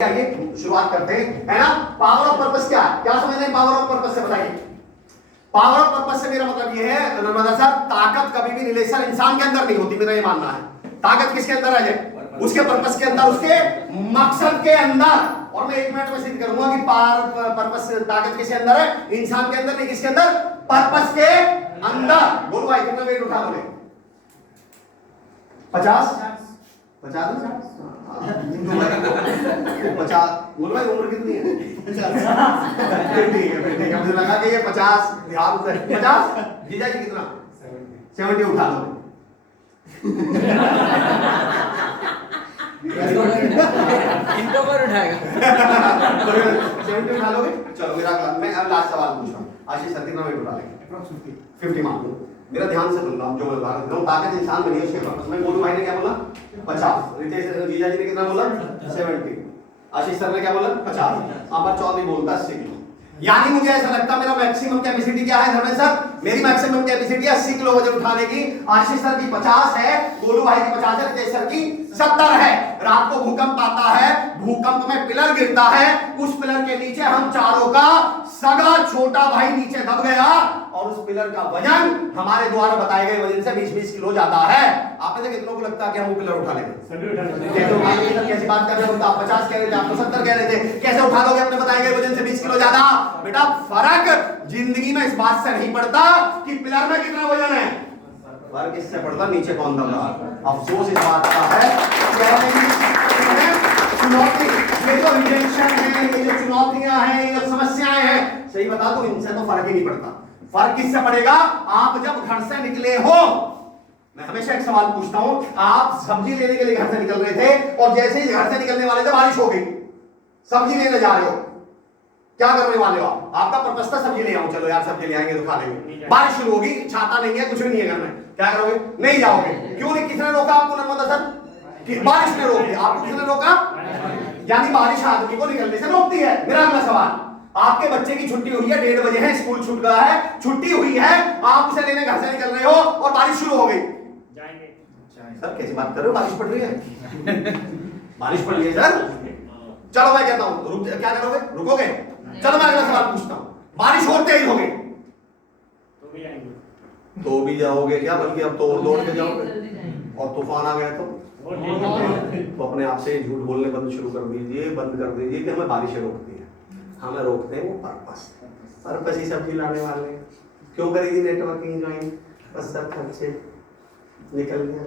आइए शुरुआत करते हैं, है ना। पावर ऑफ पर्पस क्या है, क्या समझ रहे हैं पावर ऑफ पर्पस से, बताइए। पावर ऑफ पर्पस से मेरा मतलब ये है नर्मदा सर, ताकत कभी भी रिलेशन इंसान के अंदर नहीं होती, मेरा ये मानना है। ताकत किसके अंदर है, उसके पर्पस के अंदर, उसके मकसद के अंदर। और मैं 1 मिनट में सिद्ध करूंगा कि पावर पर्पस ताकत किसके अंदर है, इंसान के अंदर नहीं, किसके अंदर, पर्पस के अंदर। बोलो भाई कितना वेट उठा लोगे? 50 50 बोलो भाई उम्र कितनी है? 50। ठीक है, मुझे लगा कि ये 50 ध्यान से 50। जीजा जी कितना? 70 उठा लो। इनको कौन उठाएगा? 70 उठा लोगे? चलो मेरा अगला, मैं अब लास्ट सवाल पूछ रहा हूँ। आशीष सर कितना वेट उठा लेंगे? 50 मान लो। मेरा ध्यान से सुनना, जो मैं बता रहा हूं, ताकत इंसान बनी है उसके पर्पस में। गोलू भाई ने क्या बोला? 50। रितेश जीजा जी ने कितना बोला? 70। आशीष सर ने क्या बोला? 50। अमर चौधरी बोलता 80 किलो। यानी मुझे ऐसा लगता मेरा मैक्सिमम कैपेसिटी क्या है धर्मेंद्र सर? मेरी मैक्सिमम कैपेसिटी 80 किलो वजन उठाने की। आशीष सर की 50 है, गोलू भाई की 50 है, रितेश सर की 70 है। रात को भूकंप आता है, भूकंप में पिलर गिरता है, उस पिलर के नीचे हम चारों का सगा छोटा भाई नीचे दब गया और उस पिलर का वजन हमारे द्वारा बताए गए वजन से 20-20 किलो ज्यादा है। आप में से कितनों को लगता है कि हम वो पिलर उठा लेंगे? कैसी बात कर रहे हो? आप 50 कह रहे थे, आप 70 कह रहे थे, कैसे उठा लोगे अपने बताए गए वजन से 20 किलो ज्यादा? बेटा फर्क जिंदगी में इस बात से नहीं पड़ता कि पिलर में कितना वजन है, फर्क इससे पड़ता नीचे कौन दब रहा। अफसोस इस बात का है चुनौती, ये जो रिजेक्शन है, ये जो चुनौतियां हैं, ये जो समस्याएं हैं, सही बता दो इनसे तो फर्क ही नहीं पड़ता। फर्क किससे पड़ेगा? आप जब घर से निकले हो। मैं हमेशा एक सवाल पूछता हूं, आप सब्जी लेने के लिए घर से निकल रहे थे और जैसे ही घर से निकलने वाले थे बारिश हो गई, सब्जी लेने जा रहे हो, क्या करने वाले हो आप? आपका पर्पस था सब्जी ले आओ, चलो यार सब्जी ले आएंगे तो खा लेंगे। बारिश शुरू होगी, छाता नहीं है, कुछ भी नहीं है घर में, क्या करोगे? नहीं जाओगे। क्यों नहीं? किसने रोका आपको नर्मदा सर? कि बारिश ने रोक दिया आपको। किसने रोका? यानी बारिश आदमी को निकलने से रोकती है। मेरा अगला सवाल, आपके बच्चे की छुट्टी हुई है, 1:30 बजे है, स्कूल छूट गया है, छुट्टी हुई है, आप उसे लेने घर से निकल रहे हो और बारिश शुरू हो गई, जाएंगे? सर कैसी बात कर रहे हो, बारिश पड़ रही है। बारिश पड़ रही है सर, चलो मैं कहता हूं रुक, क्या करोगे? रुकोगे? चलो मैं अगला सवाल पूछता हूं, बारिश होते ही होगी तो भी आएंगे, तो भी जाओगे क्या? बल्कि अब तो दौड़ के जाओगे। और तूफान आ गया तो अपने आप से झूठ बोलने बंद शुरू कर दीजिए, बंद कर दीजिए कि हमें बारिशें रोकती है। हमें रोकते हैं वो पर्पस ही सब्जी लाने वाले। क्यों करी थी नेटवर्किंग ज्वाइन? बस सर खर्चे निकल गया।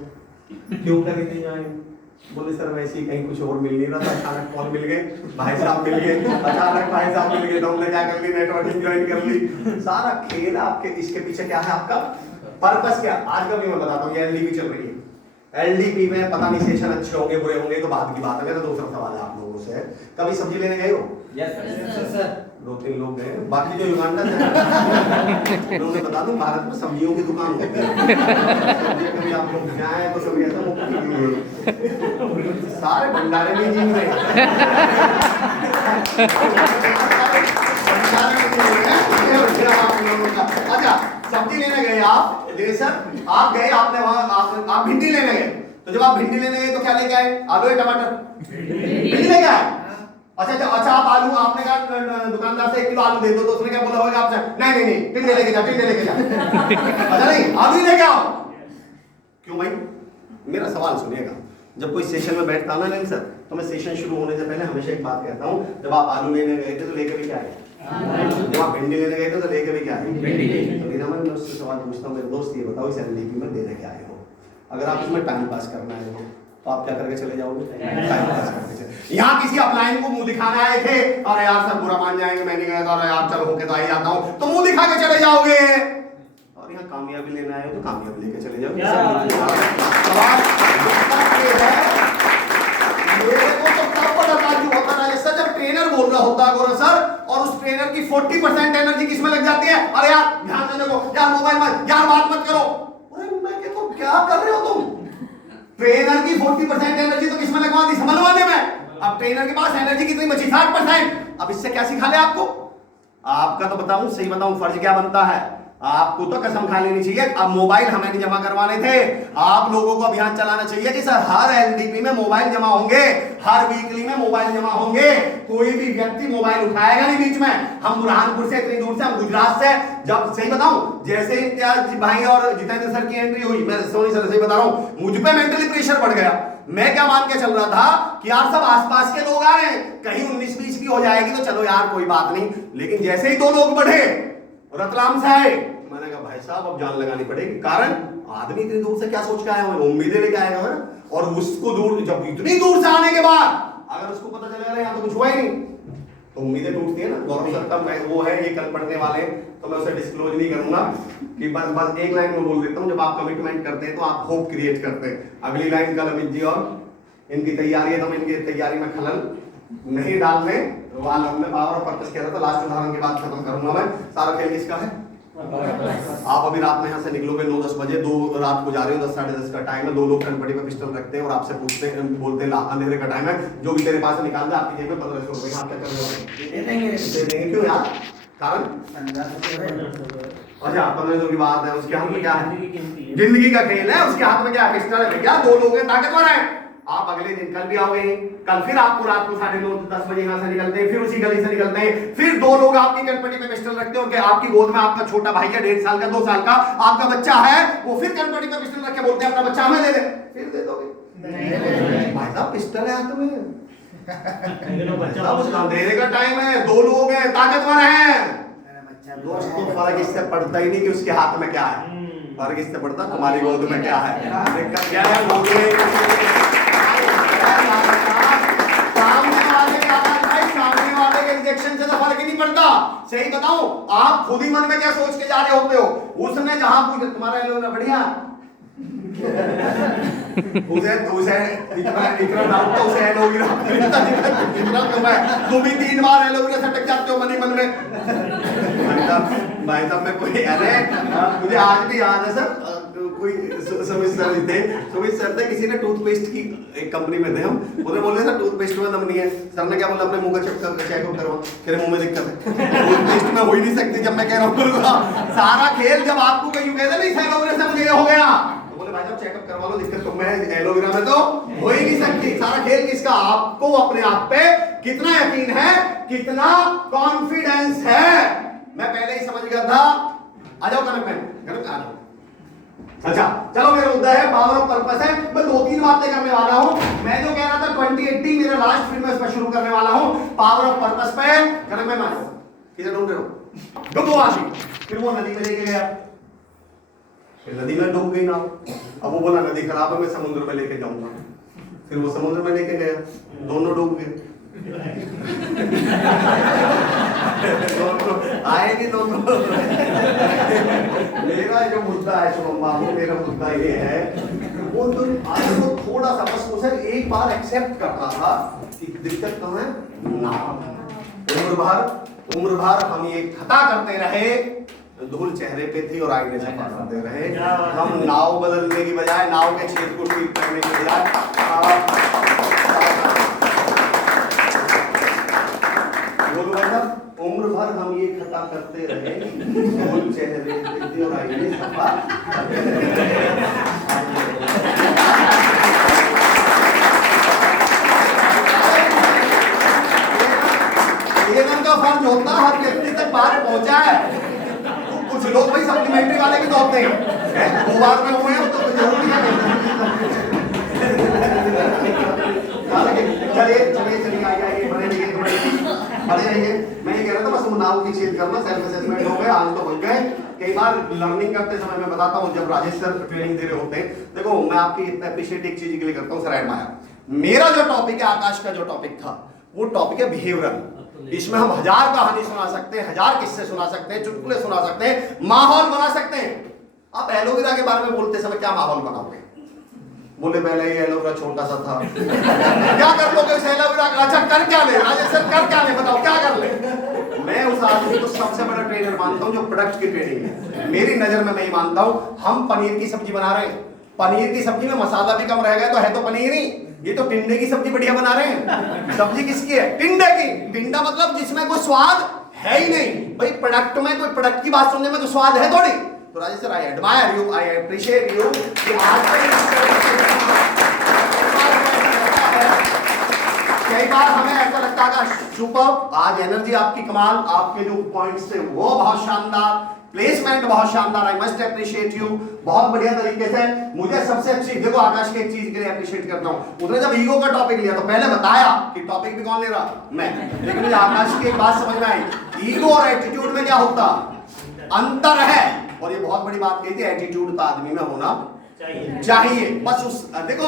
क्यों करी थी ज्वाइन? बोले सर वैसे ही कहीं कुछ और मिल नहीं रहा था, अचानक कौन मिल गए? भाई साहब मिल गए, अचानक भाई साहब मिल गए तो हमने क्या कर ली? नेटवर्किंग ज्वाइन कर ली। सारा खेल आपके, इसके पीछे क्या है आपका पर्पस? क्या? आज का भी मैं बताता हूँ, ये एलडीपी चल रही है। एलडीपी में पता नहीं सेशन अच्छे होंगे बुरे होंगे तो बात की बात है। मेरा दूसरा सवाल है आप लोगों से, कभी सब्जी लेने गए हो? Yes sir. 2-3 लोग गए, बाकी जो युगांडा है उन्होंने बता दूं भारत में सब्जियों की दुकान होती है। कभी आप लोग जाए तो कभी ऐसा सारे भंडारे में जी रहे। अच्छा सब्जी लेने गए आप, सर आप गए, आपने वहां आप भिंडी लेने गए, तो जब आप भिंडी लेने गए तो क्या लेके आए? आलू या टमाटर? भिंडी लेके आए। अच्छा आप आलू, आपने कहा दुकानदार से 1 किलो आलू दे दो, तो उसने क्या बोला होगा आपसे? नहीं टिंडे लेके जा, टिंडे लेके जा। अच्छा नहीं, आलू ही लेके आओ। क्यों भाई? मेरा सवाल सुनिएगा, जब कोई सेशन में बैठता ना नहीं सर, तो मैं सेशन शुरू होने से पहले हमेशा एक बात कहता हूँ, जब आप आलू लेने गए थे तो लेके भी क्या आए? जब आप भिंडी लेने गए थे तो लेके भी क्या आए? भिंडी। तो बिना मैं उससे सवाल पूछता हूँ, मेरे दोस्त ये बताओ इस एलडीपी में देने क्या आए हो? अगर आप इसमें टाइम पास करना है तो आप क्या करके चले जाओगे? टाइम पास करके चले। यहाँ किसी अपलाइन को मुंह दिखाने आए थे, अरे यार सर बुरा मान जाएंगे, मैं नहीं गया था, अरे यार चलो होके तो आ ही जाता हूँ, तो मुंह दिखा के चले जाओगे। और यहाँ कामयाबी लेना आए हो तो कामयाबी लेके चले जाओगे। जब ट्रेनर बोल रहा होता है सर, और उस ट्रेनर की 40% एनर्जी किसमें लग जाती है? अरे यार ध्यान देने को, यार मोबाइल मत, यार बात मत करो। अरे मैं कहता हूं क्या कर रहे हो तुम? ट्रेनर की 40% एनर्जी तो किसमें लगवा दी? संभलवाने में। अब ट्रेनर के पास एनर्जी कितनी बची? 60%। अब इससे क्या सिखा ले आपको? आपका तो बताऊं, सही बताऊं, फर्ज क्या बनता है? आपको तो कसम खा लेनी चाहिए। अब मोबाइल हमें नहीं जमा करवाने थे, आप लोगों को अभियान चलाना चाहिए कि सर हर एलडीपी में मोबाइल जमा होंगे, हर वीकली में मोबाइल जमा होंगे। कोई भी व्यक्ति मोबाइल उठाएगा नहीं बीच में। हम बुरहानपुर से इतनी दूर से, हम गुजरात से, जब सही बताऊं जैसे इम्तियाज भाई और जितेंद्र सर की एंट्री हुई, मैं सोनी सर से बता रहा हूं, मुझ पे मेंटली प्रेशर बढ़ गया। मैं क्या मान के चल रहा था कि यार सब आसपास के लोग आ रहे हैं, कहीं 19-20 भी हो जाएगी तो चलो यार कोई बात नहीं। लेकिन जैसे ही 2 लोग बढ़े रतलाम से आए, मैंने कहा भाई साहब अब जान लगानी पड़ेगी। कारण आदमी इतनी दूर से क्या सोच के आया हूं, उम्मीदें लेके आएगा ना। और उसको दूर, जब इतनी दूर से आने के बाद अगर उसको पता चलेगा यहाँ तो कुछ हुआ ही नहीं, तो उम्मीदें टूटती है ना। गौरव सर का वो है, ये कल पढ़ने वाले, तो मैं उसे डिस्क्लोज नहीं करूंगा कि बस एक लाइन में बोल देता हूँ, जब आप कमिटमेंट करते हैं तो आप होप क्रिएट करते हैं। अगली लाइन कल अमित जी और इनकी तैयारी है, तो इनकी तैयारी में खलल नहीं डालने वाला मैं पावर ऑफ पर्पस कह रहा था। लास्ट उदाहरण के बाद खत्म करूंगा मैं। सारा खेल किसका है? आप अभी रात में यहाँ से निकलोगे 9-10 बजे, 2 रात को जा रहे हो, 10-10:30 का टाइम है, 2 लोग कनपटी पे पिस्टल रखते हैं और आपसे पूछते हैं, बोलते हैं अंधेरे का टाइम है, जो भी तेरे पास है निकाल दे, आपकी जेब में 1500 रुपए। आप क्या कर रहे हो? दे देंगे। क्यों यार? कारण अच्छा 1500 की बात है, उसके हाथ में क्या है? जिंदगी का खेल है, उसके हाथ में क्या है? पिस्टल है भैया। 2 लोग हैं, ताकतवर है। आप अगले दिन कल भी आओगे, कल फिर आपको रात को 9:30-10 बजे यहाँ से निकलते हैं, फिर उसी गली से निकलते हैं, फिर 2 लोग आपकी कनपटी पे पिस्टल रखते हैं, और आपकी गोद में आपका छोटा भाई है, 1.5 साल का, 2 साल का आपका बच्चा है, वो फिर कनपटी पे पिस्टल रख के बोलते हैं अपना बच्चा हमें दे दे। फिर दे दोगे? नहीं भाई साहब, पिस्टल है हाथ में, अब अंधेरे का टाइम है, 2 लोग हैं, ताकतवर हैं। दोस्तों फर्क इससे पड़ता ही नहीं कि उसके हाथ में क्या है, फर्क इससे पड़ता तुम्हारी गोद में क्या है। दिक्कत क्या है? गोद में सामने वाले के रिजेक्शन से तो फर्क ही नहीं पड़ता। सही बताऊं, आप खुद ही मन में क्या सोच के जा रहे होते हो। उसने जहां पूछा तुम्हारा लोग बढ़िया, उसे इतना डाउट था, उसे एलोवेरा इतना तुम ही 3 बार एलोवेरा से टक जाते हो मन ही मन में। भाई साहब मैं कोई, अरे मुझे आज भी याद है सर, कोई सुमित सर थे, सुमित सर थे, किसी ने टूथपेस्ट की एक कंपनी में थे हम, उन्हें बोल रहे सर टूथपेस्ट में दम नहीं है। सर ने क्या बोला, अपने मुंह का चेकअप करवा, तेरे मुंह में दिक्कत है, टूथपेस्ट में हो ही नहीं सकती। जब मैं कह रहा हूँ सारा खेल, जब आपको कहीं कहते नहीं सर एलोवेरा से मुझे ये हो गया, तो बोले भाई साहब चेकअप करवा लो, दिक्कत तो मैं एलोवेरा में तो हो ही नहीं सकती। सारा खेल किसका? आपको अपने आप पे कितना यकीन है, कितना कॉन्फिडेंस है। मैं पहले ही समझ गया था। आ जाओ कनक में, आ जाओ। अच्छा चलो, मेरा मुद्दा है पावर ऑफ पर्पस है। मैं 2-3 बातें करने वाला हूं। मैं जो कह रहा था 2080 मेरा लास्ट, फिर मैं इस पर शुरू करने वाला हूं पावर ऑफ पर्पस पे। कनक में मानो किधर ढूंढ रहे हो? डूबो आशी, फिर वो नदी में लेके गया, फिर नदी में डूब गई ना। अब वो बोला नदी खराब है, मैं समुद्र में लेके जाऊंगा। फिर वो समुद्र में लेके गया, दोनों डूब गए। आएगी दोनों। मेरा जो मुद्दा है शुभम बाबू, मेरा मुद्दा ये है, वो तो आज वो थोड़ा सा बस उसे एक बार एक्सेप्ट करना था कि दिक्कत कहाँ है ना। उम्र भर हम ये खता करते रहे, धूल चेहरे पे थी और आईने सफा करते रहे। हम नाव बदलने की बजाय, नाव के छेद को ठीक करने की बजाय, उम्र भर हम ये खता करते रहे, धूल चेहरे पे थी और आईने सफा करते रहे। का फर्ज होता हर व्यक्ति तक बाहर पहुंचा है। कुछ लोग भाई सप्लीमेंट्री वाले भी तो होते हैं, 2 बार में हुए हैं तो जरूरी है। चलिए आइए बड़े रहिए। मैं ये कह रहा था बस नाव की चीज करना, सेल्फ असेसमेंट हो गए, आज तो हो गए। कई बार लर्निंग करते समय मैं बताता हूँ, जब राजेश सर ट्रेनिंग दे रहे होते हैं, देखो मैं आपकी इतना अप्रिशिएट एक चीज के लिए करता हूँ सर, एडमायर। मेरा जो टॉपिक है, आकाश का जो टॉपिक था, वो टॉपिक है बिहेवियरल। इसमें हम 1000 कहानी सुना सकते हैं, 1000 किस्से सुना सकते हैं, चुटकुले सुना सकते हैं, माहौल बना सकते हैं। आप एलोवेरा के बारे में बोलते समय क्या माहौल बनाओगे? बोले पहले ये एलोवेरा छोटा सा था। क्या कर लोगे उस एलोवेरा का? अच्छा कर क्या ले राजेश सर, कर क्या ले बताओ, क्या कर ले? मैं उस आदमी को सबसे बड़ा ट्रेनर मानता हूँ जो प्रोडक्ट की ट्रेनिंग है। मेरी नजर में मैं ही मानता हूँ। हम पनीर की सब्जी बना रहे हैं, पनीर की सब्जी में मसाला भी कम रह गया तो है तो पनीर ही। ये तो टिंडे की सब्जी बढ़िया बना रहे हैं। सब्जी किसकी है? टिंडे की। टिंडा मतलब जिसमें कोई स्वाद है ही नहीं भाई। प्रोडक्ट में कोई प्रोडक्ट की बात सुनने में तो स्वाद है थोड़ी। तो Rajesh sir, I admire you, I appreciate you कि आज कई बार हमें ऐसा लगता है सुपर, आज एनर्जी आपकी कमाल, आपके जो पॉइंट्स थे वो बहुत शानदार, प्लेसमेंट बहुत शानदार, आई मस्ट अप्रिशिएट यू, बहुत बढ़िया तरीके से। मुझे सबसे अच्छी, देखो आकाश के एक चीज के लिए अप्रिशिएट करता हूं, उसने जब ईगो का टॉपिक लिया तो पहले बताया कि टॉपिक भी कौन ले रहा, मैं, लेकिन मुझे आकाश की एक बात समझ में आई, ईगो और एटीट्यूड में क्या होता अंतर है, और ये बहुत बड़ी बात कही थी, एटीट्यूड तो आदमी में होना चाहिए। बस उस, देखो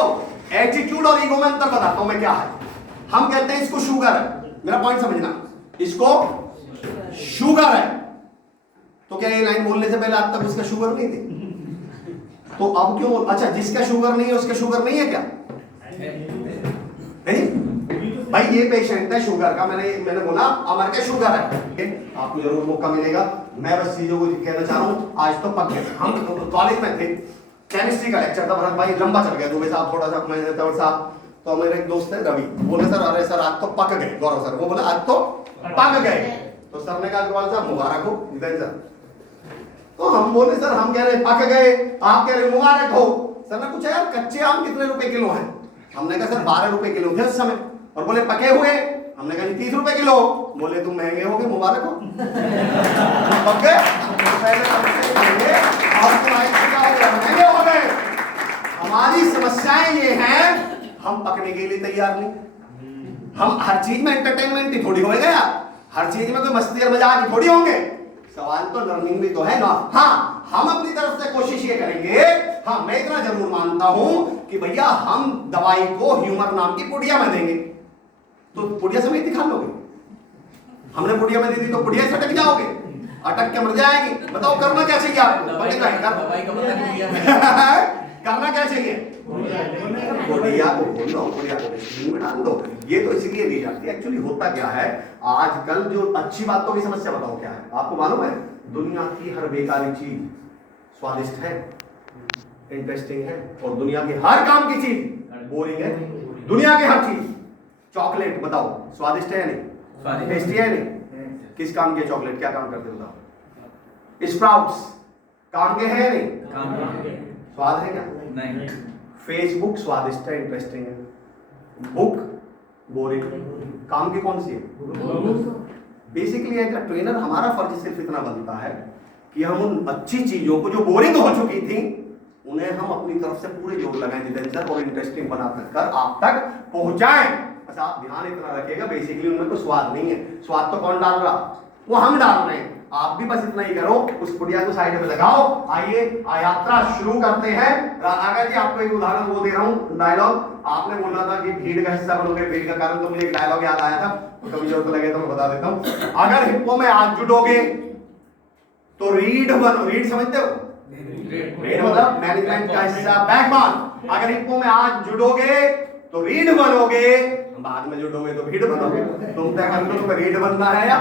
एटीट्यूड और ईगो में अंतर बताता हूं मैं क्या है। हम कहते हैं इसको शुगर है, मेरा पॉइंट समझना, इसको शुगर है, तो क्या ये लाइन बोलने से पहले अब तक उसका शुगर नहीं थी? तो अब क्यों, अच्छा जिसका शुगर नहीं है उसका शुगर नहीं है क्या? नहीं भाई, ये पेशेंट है शुगर का, मैंने बोला अमर का शुगर है, आपको जरूर मौका मिलेगा। मैं बस चीजों को कहना चाह रहा हूँ, आज तो पक गए। हम कॉलेज में थे, केमिस्ट्री का लेक्चर था, भरत भाई लंबा चल गया, दुबे साहब थोड़ा सा, मैं साहब, तो मेरे एक दोस्त है रवि, बोले सर, अरे सर आज तो पक गए, गौरव सर, वो बोला आज तो पक गए, तो सर ने कहा अग्रवाल साहब मुबारक हो, नितिन सर, तो हम बोले सर हम कह रहे पक गए, आप कह रहे मुबारक हो। सर ने पूछा यार कच्चे आम कितने रुपए किलो हैं? हमने कहा सर 12 रुपए किलो थे उस समय, और बोले पके हुए? हमने कहा 30 रुपए किलो। बोले तुम महंगे हो गए, मुबारक हो। पक गए महंगे हो गए। हमारी समस्याएं ये हैं, हम पकने के लिए तैयार नहीं। हम हर चीज में एंटरटेनमेंट ही थोड़ी होएगा यार, हर चीज में कोई मस्ती और मजाक ही थोड़ी होंगे। सवाल तो लर्निंग भी तो है ना। हाँ, हम अपनी तरफ से कोशिश ये करेंगे, हाँ मैं इतना जरूर मानता हूं कि भैया हम दवाई को ह्यूमर नाम की पुड़िया में देंगे, तो पुड़िया समेत ही खा लोगे। हमने पुड़िया में दे दी तो पुड़िया से अटक जाओगे, अटक के मर जाएगी। बताओ करना क्या चाहिए आपको? करना क्या चाहिए? पुड़िया को बोलो, पुड़िया को स्क्रीन में डाल दो। ये तो इसलिए दी जाती है, एक्चुअली होता क्या है आजकल, जो अच्छी बातों की समस्या बताओ क्या है आपको मालूम है? दुनिया की हर बेकारी चीज स्वादिष्ट है, इंटरेस्टिंग है, और दुनिया के हर काम की चीज बोरिंग है। दुनिया की हर चीज, चॉकलेट बताओ स्वादिष्ट है या नहीं? टेस्टी है नहीं? किस काम के चॉकलेट, क्या काम करते बताओ? स्प्राउट्स काम के है नहीं? स्वाद है क्या? नहीं। फेसबुक स्वादिष्ट है, इंटरेस्टिंग है, बुक बोरिंग, काम की कौन सी है? बेसिकली एज अ ट्रेनर हमारा फर्ज सिर्फ इतना बनता है कि हम उन अच्छी चीजों को जो बोरिंग हो चुकी थी उन्हें हम अपनी तरफ से पूरे जोर लगाएं जितेंद्र सर, और इंटरेस्टिंग बना कर आप तक पहुंचाएं। बस आप ध्यान इतना रखिएगा, बेसिकली उनमें कोई स्वाद नहीं है, स्वाद तो कौन डाल रहा? वो हम डाल रहे हैं। आप भी बस इतना ही करो, उस पुड़िया को साइड में लगाओ। आइए यात्रा शुरू करते हैं। आगे जी आपको एक उदाहरण वो दे रहा हूँ, डायलॉग। आपने बोला था कि भीड़ का हिस्सा बनोगे, भीड़ का कारण, तो मुझे एक डायलॉग याद आया था, कभी जरूरत लगे तो मैं बता देता हूँ। अगर हिप्पो में आज जुटोगे तो रीढ़ बनो। रीढ़ समझते हो? रीढ़ मतलब मैनेजमेंट का हिस्सा, बैकबोन। अगर हिप्पो में आज जुटोगे तो रीढ़ बनोगे, बाद में जुटोगे तो भीड़ बनोगे। तुम तय कर लो तुम्हें रीढ़ बनना है या